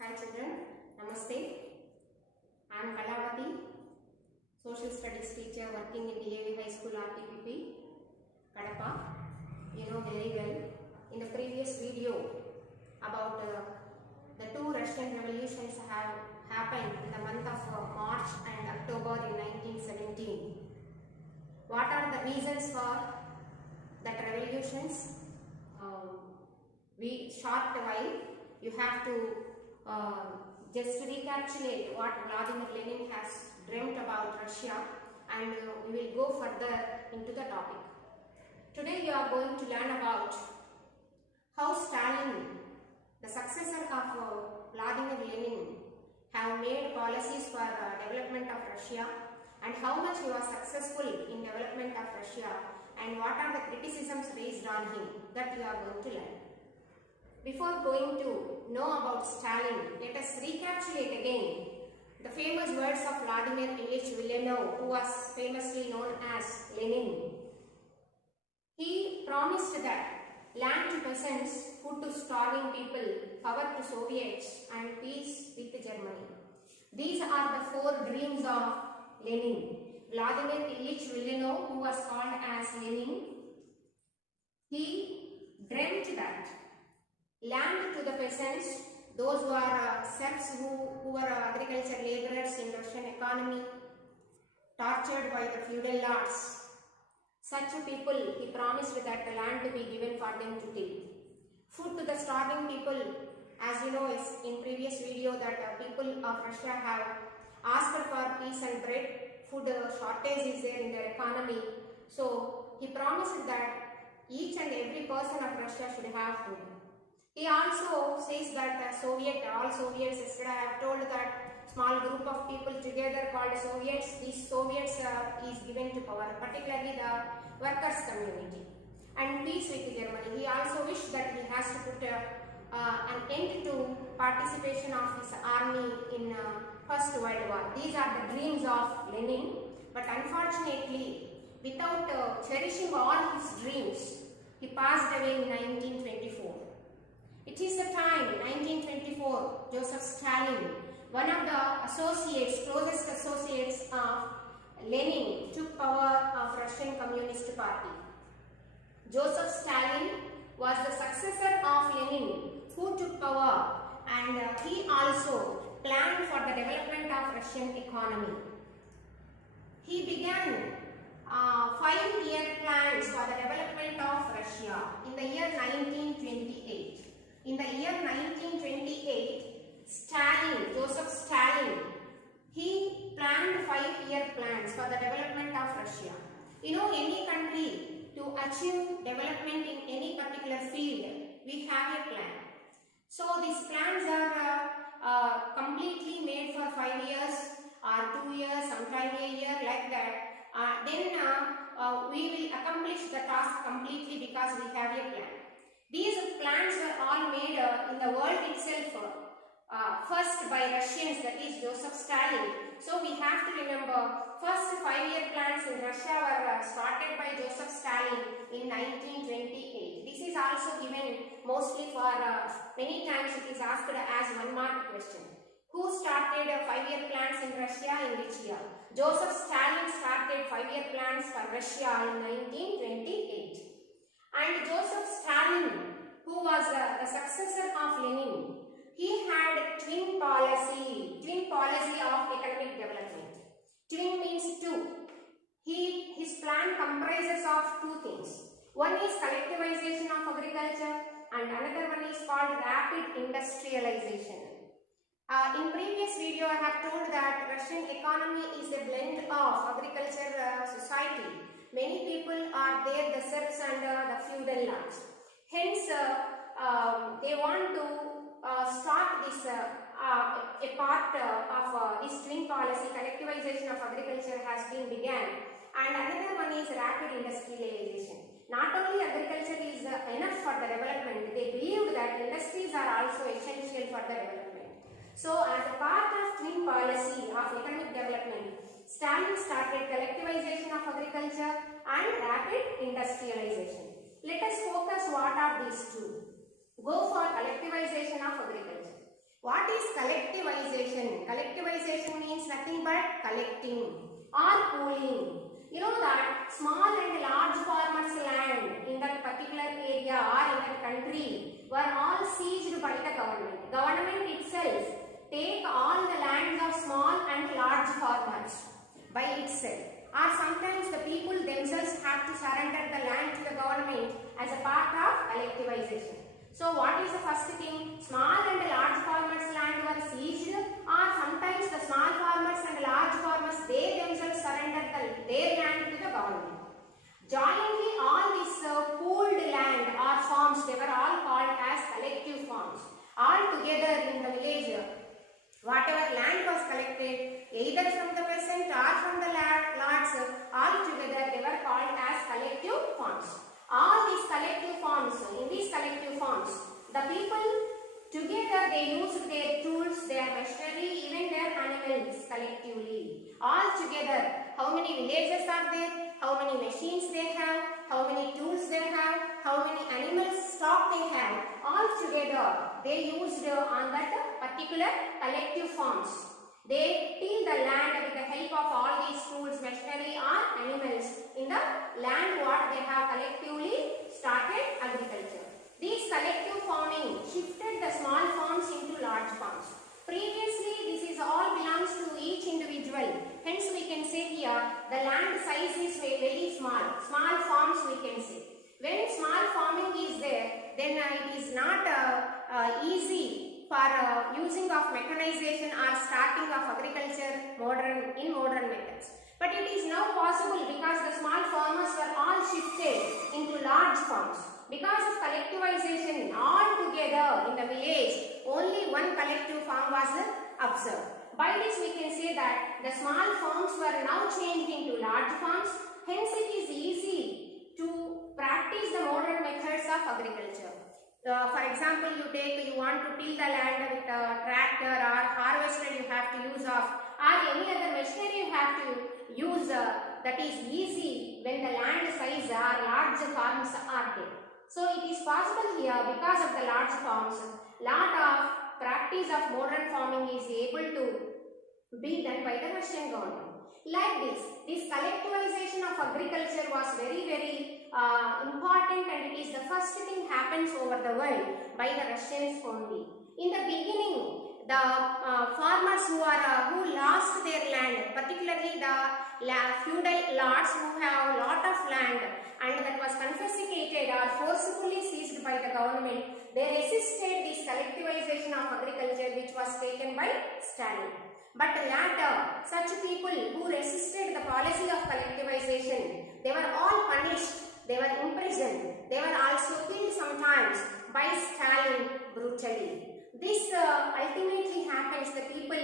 Hi children, Namaste. I am Kalavati, Social Studies teacher working in DAV High School RTPP, Kadapa. You know very well. In the previous video about the two Russian revolutions have happened in the month of March and October in 1917. What are the reasons for that revolutions? Short while you have to just recapitulate what Vladimir Lenin has dreamt about Russia, and we will go further into the topic. Today you are going to learn about how Stalin, the successor of Vladimir Lenin, have made policies for development of Russia, and how much he was successful in development of Russia, and what are the criticisms raised on him, that you are going to learn. Before going to know about Stalin, let us recapitulate again the famous words of Vladimir Ilyich Ulyanov, who was famously known as Lenin. He promised that land to peasants, food to starving people, power to Soviets, and peace with Germany. These are the four dreams of Lenin. Vladimir Ilyich Ulyanov, who was called as Lenin, he dreamt that land to the peasants, those who are serfs, who are agriculture laborers in Russian economy, tortured by the feudal lords. Such people, he promised that the land to be given for them to till. Food to the starving people, as you know is in previous video that people of Russia have asked for peace and bread. Food shortage is there in their economy. So he promised that each and every person of Russia should have food. He also says that all Soviets, yesterday I have told that small group of people together called Soviets, these Soviets is given to power, particularly the workers community. And peace with Germany. He also wished that he has to put an end to participation of his army in First World War. These are the dreams of Lenin, but unfortunately, without cherishing all his dreams, he passed away in 1924. It is the time, 1924, Joseph Stalin, one of the associates, closest associates of Lenin, took power of Russian Communist Party. Joseph Stalin was the successor of Lenin, who took power, and he also planned for the development of Russian economy. He began 5-year plans for the development of Russia in the year 1928. In the year 1928, Joseph Stalin, he planned 5-year plans for the development of Russia. You know, any country to achieve development in any particular field, we have a plan. So these plans are completely made for 5 years or 2 years, sometimes a year, like that. Then we will accomplish the task completely because we have a plan. These plans were all made in the world itself, first by Russians, that is Joseph Stalin. So we have to remember, first 5-year plans in Russia were started by Joseph Stalin in 1928. This is also given mostly for, many times it is asked as 1-mark question. Who started 5-year plans in Russia in which year? Joseph Stalin started 5-year plans for Russia in 1928. And Joseph Stalin, who was the successor of Lenin, he had twin policy of economic development. Twin means two. His plan comprises of two things. One is collectivization of agriculture, and another one is called rapid industrialization. In previous video, I have told that Russian economy is a blend of agriculture society. Many people are there, the serfs and the feudal lords. Hence, they want to start this, a part of this twin policy, collectivization of agriculture has been began. And another one is rapid industrialization. Not only agriculture is enough for the development, they believed that industries are also essential for the development. So, as a part of twin policy of economic development, Stalin started collectivization of agriculture and rapid industrialization. Let us focus what are these two. Go for collectivization of agriculture. What is collectivization? Collectivization means nothing but collecting or pooling. You know that small and large farmers' land in that particular area or in that country were all seized by the government. Government itself take all the lands of small and large farmers by itself. Or sometimes the people themselves have to surrender the land to the government as a part of collectivization. So what is the first thing? Small and large farmers' land were seized, or sometimes the small farmers and large farmers, they themselves surrender their land to the government. Jointly all these pooled land or farms, they were all called as collective farms. All together in the village, whatever land was collected, either from the peasant or from the lords, all together they were called as collective farms. All these collective farms, in these collective farms, the people together they used their tools, their machinery, even their animals collectively. All together, how many villages are there? How many machines they have? How many tools they have? How many animals stock they have? All together, they used on that particular collective farms. They till the land with the help of all these tools, machinery or animals in the land what they have collectively started agriculture. These collective farming shifted the small farms into large farms. Previously, this is all belongs to each individual. Hence, we can say here the land size is very small. Small farms we can say. When small farming is there, then it is not easy for using of mechanization or starting of agriculture in modern methods. But it is now possible because the small farmers were all shifted into large farms. Because of collectivization, all together in the village, only one collective farm was observed. By this we can say that the small farms were now changed into large farms. Hence it is easy to practice the modern methods of agriculture. For example, you want to till the land with a tractor or harvester you have to use of, or any other machinery you have to use that is easy when the land size or large farms are there. So it is possible here because of the large farms, lot of practice of modern farming is able to be done by the Russian government. Like this collectivization of agriculture was very important, and it is the first thing happens over the world by the Russians only. In the beginning, the farmers who lost their land, particularly the feudal lords who have a lot of land and that was confiscated or forcefully seized by the government, they resisted this collectivization of agriculture which was taken by Stalin. But later, such people who resisted the policy of collectivization, they were all punished, they were imprisoned, they were also killed sometimes by Stalin brutally. This ultimately happens, the people,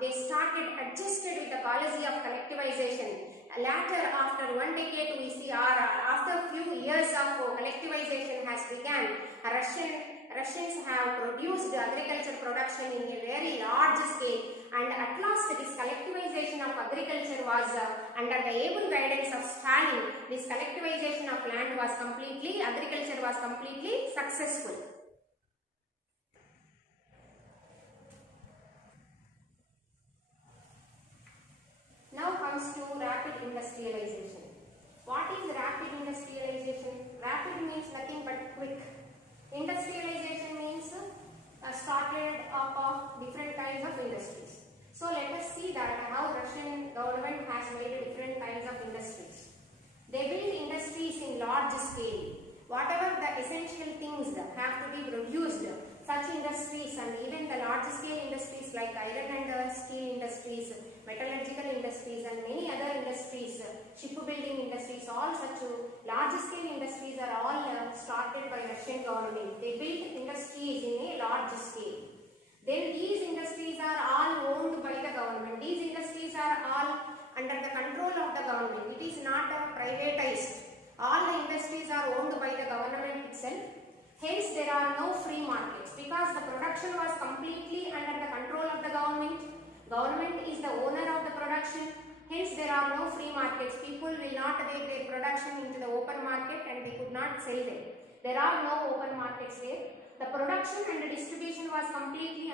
they started adjusted with the policy of collectivization. Later, after 1 decade we see, or after few years of collectivization has begun, Russians have produced agriculture production in a very large scale, and at last this collectivization of agriculture was under the able guidance of Stalin. This collectivization of land was agriculture was completely successful. Now comes to rapid industrialization. What is rapid industrialization? Rapid means nothing but quick. Industrialization means started up of different kinds of industries. So let us see that how Russian government has made different kinds of industries. They build industries in large scale. Whatever the essential things have to be produced, such industries and even the large scale industries like iron and steel industries, metallurgical industries and many other industries, shipbuilding industries, all such large scale industries are all started by Russian government. They built industries in a large scale. Then these industries are all owned by the government. These industries are all under the control of the government. It is not privatized. All the industries are owned by the government itself. Hence there are no free markets because the production was completely under the control of the government. Government is the owner of the production. Hence there are no free markets. People will not take their production into the open market and they could not sell them. There are no open markets there. The production and the distribution was completely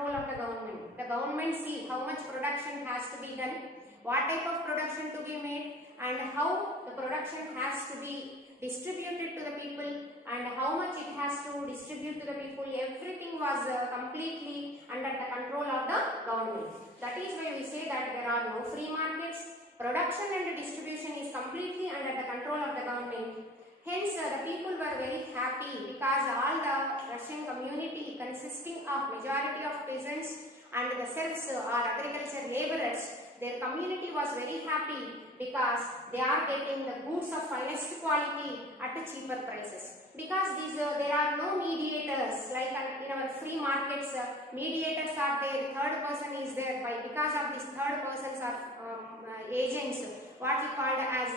control of the government. The government see how much production has to be done, what type of production to be made, and how the production has to be distributed to the people, and how much it has to distribute to the people. Everything was completely under the control of the government. That is why we say that there are no free markets. Production and distribution is completely under the control of the government. Hence, the people were very happy because all the Russian community consisting of majority of peasants and the serfs or agriculture laborers, their community was very happy because they are getting the goods of finest quality at a cheaper prices. Because there are no mediators like in our free markets. Mediators are there, third person is there. Because of these third persons are agents, what we called as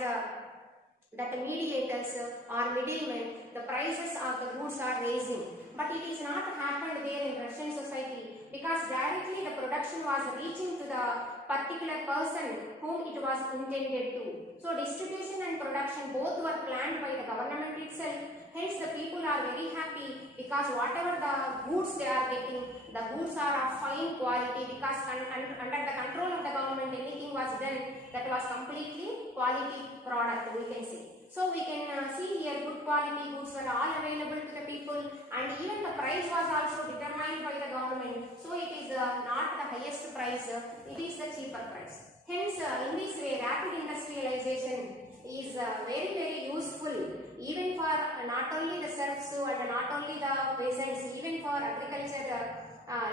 that the mediators or middlemen, the prices of the goods are raising. But it is not happened there in Russian society, because directly the production was reaching to the particular person whom it was intended to. So distribution and production both were planned by the government itself. Hence the people are very happy because whatever the goods they are getting, the goods are of fine quality, because under the control of the government anything was done that was completely quality product, we can say. So we can see here good quality goods were all available to the people, and even the price was also determined by the government. So it is not the highest price, it is the cheaper price. Hence in this way rapid industrialization is very useful even for not only the serfs and not only the peasants, even for agriculture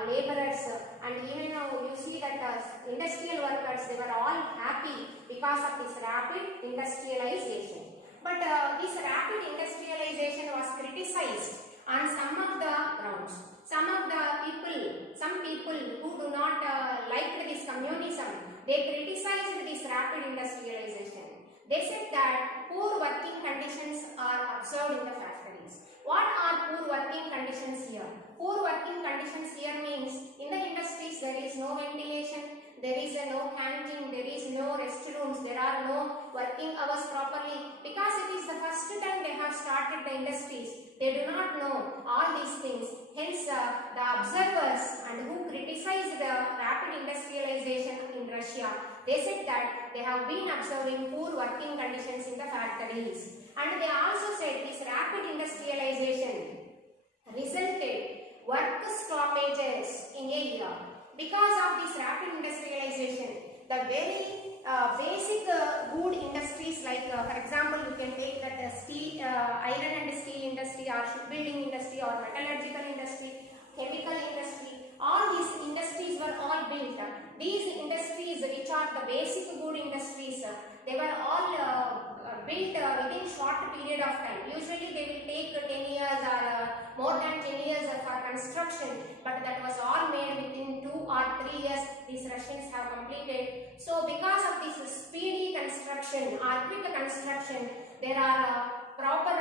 laborers, and even you see that industrial workers, they were all happy because of this rapid industrialization. But this rapid industrialization was criticized on some of the grounds. Some people who do not like this communism, they criticized this rapid industrialization. They said that poor working conditions are observed in the factories. What are poor working conditions here? Poor working conditions here means in the industries there is no ventilation, there is no canteen, there is no restrooms, there are no working hours properly, because it is the first time they have started the industries. They do not know all these things. Hence the observers and who criticized the rapid industrialization in Russia, they said that they have been observing poor working conditions in the factories. And they also said this rapid industrialization resulted work stoppages in a year. Because of this rapid industrialization, the very basic good industries like for example you can take that steel, iron and steel industry, or shipbuilding industry, or metallurgical industry, chemical industry, all these industries were all built. These industries which are the basic good industries, they were all built within short period of time. Usually they will take 10 years or more than 10 years for construction, but that was all made within 2 or 3 years these Russians have completed. So because of this speedy construction or quick construction, there are proper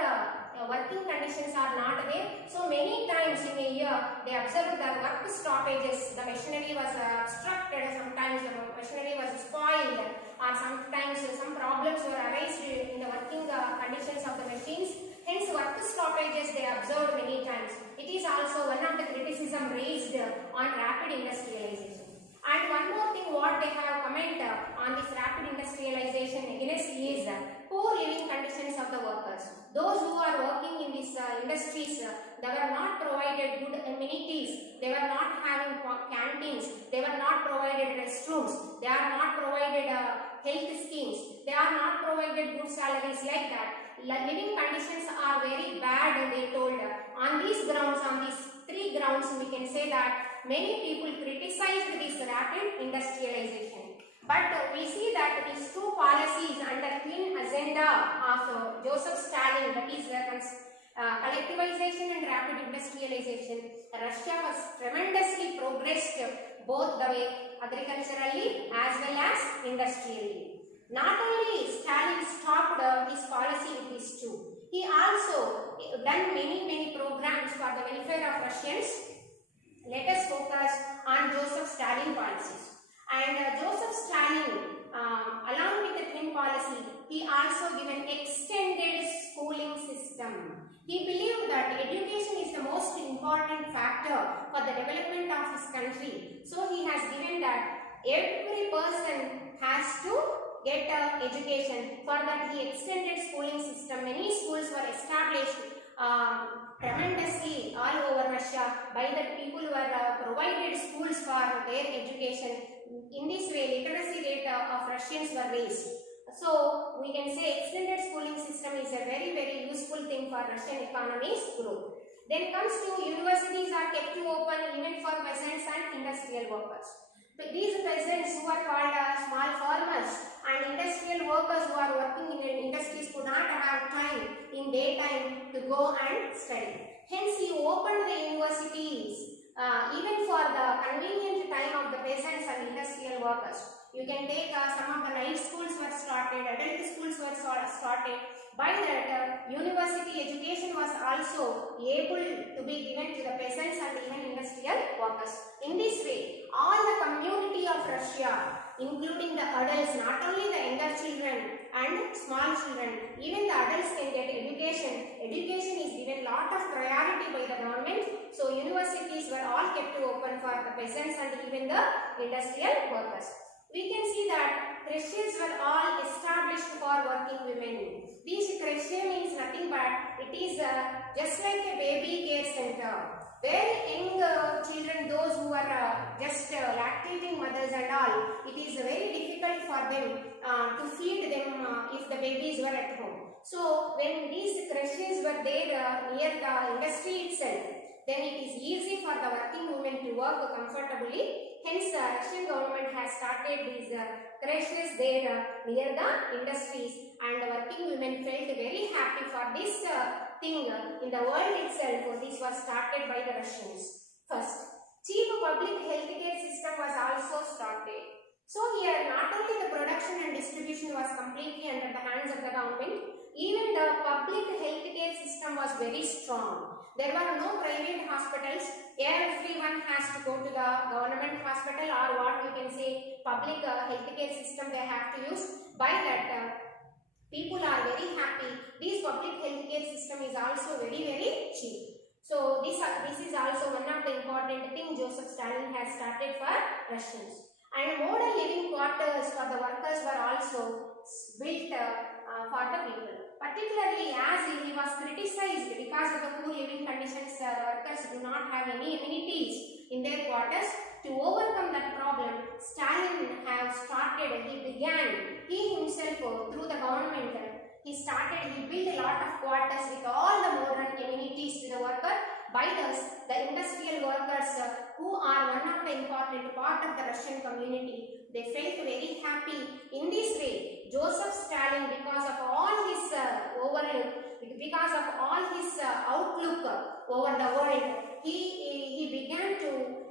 working conditions are not there. So many times in a year they observed the work stoppages, the machinery was obstructed, sometimes the machinery was spoiled, or sometimes some problems were arised in the working conditions of the machines. Hence work stoppages they observed many times. It is also one of the criticism raised on rapid industrialization. And one more thing what they have comment on this rapid industrialization against is poor living conditions of the workers. Those who are working in these industries, they were not provided good amenities, they were not having canteens, they were not provided restrooms, they are not provided health schemes, they are not provided good salaries, like that. Living conditions are very bad, they told. On these grounds, on these 3 grounds, we can say that many people criticized this rapid industrialization. But we see that these 2 policies under twin agenda of Joseph Stalin, that is collectivization and rapid industrialization, Russia was tremendously progressed both the way agriculturally as well as industrially. Not only Stalin stopped his policy with these 2, he also done many programs for the welfare of Russians. Let us focus on Joseph Stalin policies. And Joseph Stalin, along with the twin policy, he also given extended schooling system. He believed that education is the most important factor for the development of his his country. So he has given that every person has to get education. For that he extended schooling system. Many schools were established tremendously all over Russia. By that people were provided schools for their education. In this way literacy rate of Russians were raised. So we can say extended schooling system is a very useful thing for Russian economy's growth. Then comes to universities are kept to open even for peasants and industrial workers. But these peasants who are called small farmers and industrial workers who are working in industries could not have time in daytime to go and study. Hence he opened the universities even for the convenient time of the peasants and industrial workers. You can take some of the night schools were started, adult schools were started. By that university education was also able to be given to the peasants and even industrial workers. In this way, all the community of Russia, including the adults, not only the younger children and small children, even the adults can get education. Education is given lot of priority by the government. So universities were all kept to open for the peasants and even the industrial workers. We can see that creches were all established for working women. These creche means nothing but it is just like a baby care center where young children, those who are just lactating mothers and all, it is very difficult for them to feed them if the babies were at home. So when these creches were there near the industry itself, then it is easy for the working women to work comfortably. Hence, the Russian government has started these creches there near the industries, and the working women felt very happy for this thing in the world itself. This was started by the Russians. First, cheap public healthcare system was also started. So here, not only the production and distribution was completely under the hands of the government, even the public healthcare system was very strong. There were no private hospitals. Everyone has to go to the government hospital, or what we can say public healthcare system they have to use. By that people are very happy. This public healthcare system is also very cheap. So this is also one of the important things Joseph Stalin has started for Russians. And modern living quarters for the workers were also built for the people. Particularly as he was criticized because of the poor living conditions, workers do not have any amenities in their quarters. To overcome that problem, Stalin he himself through the government, he built a lot of quarters with all the modern amenities to the worker. By this, the industrial workers who are one of the important part of the Russian community, they felt very happy. In this way, Joseph Stalin, because of all his outlook over the world, he began to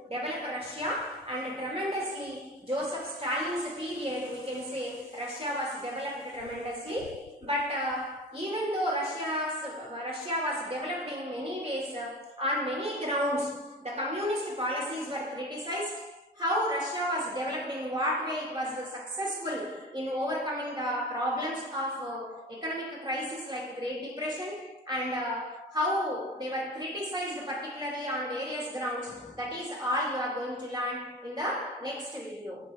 develop Russia, and tremendously Joseph Stalin's period, we can say Russia was developed tremendously. But even though Russia was developed in many ways, on many grounds, the communist policies were criticized. How Russia was developed, in what way it was successful in overcoming the problems of economic crisis like Great Depression, and how they were criticized particularly on various grounds. That is all you are going to learn in the next video.